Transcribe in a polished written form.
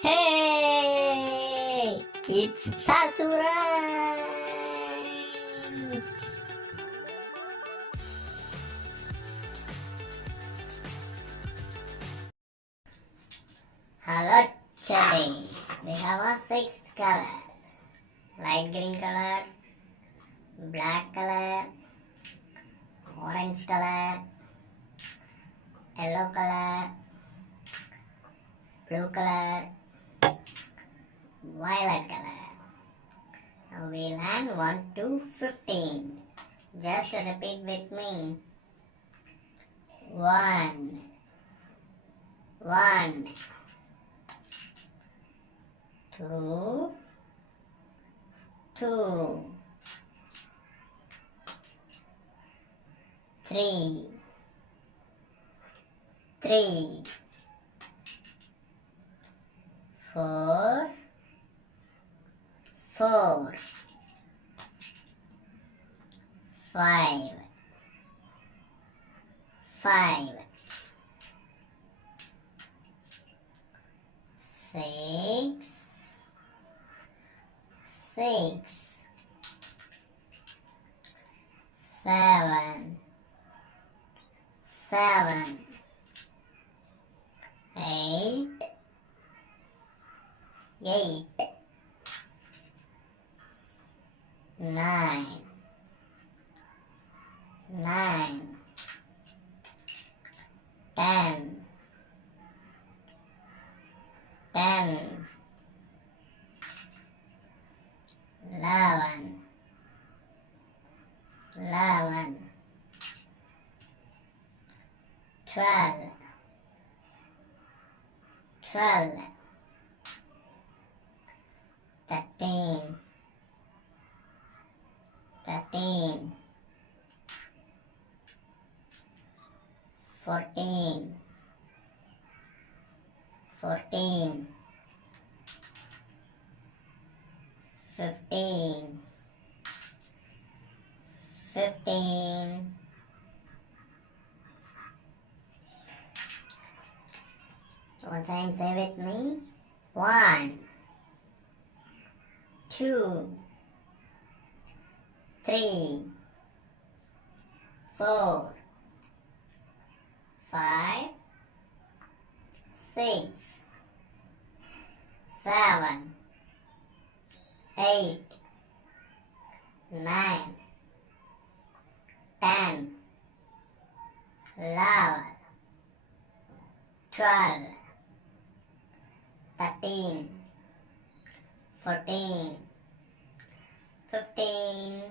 Hey, it's Sasu Rhymes. Hello, childrens. We have our 6 colors: light green color, black color, orange color, yellow color, blue color, violet color. Now we learn 1 to 15. Just repeat with me. 1, 1, 2, 2, 3, 3, 4, 4, 5, 5, 6, 6, 7, 7, 8, 8, 9, 9, 10, 10, 11, 11, 12, 12, 13, 13, 14, 14, 15, 15, once again say with me. 1, 2, 3, 4, 5, 6, 7, 8, 9, 10, 11, 12, 13, 14, 15,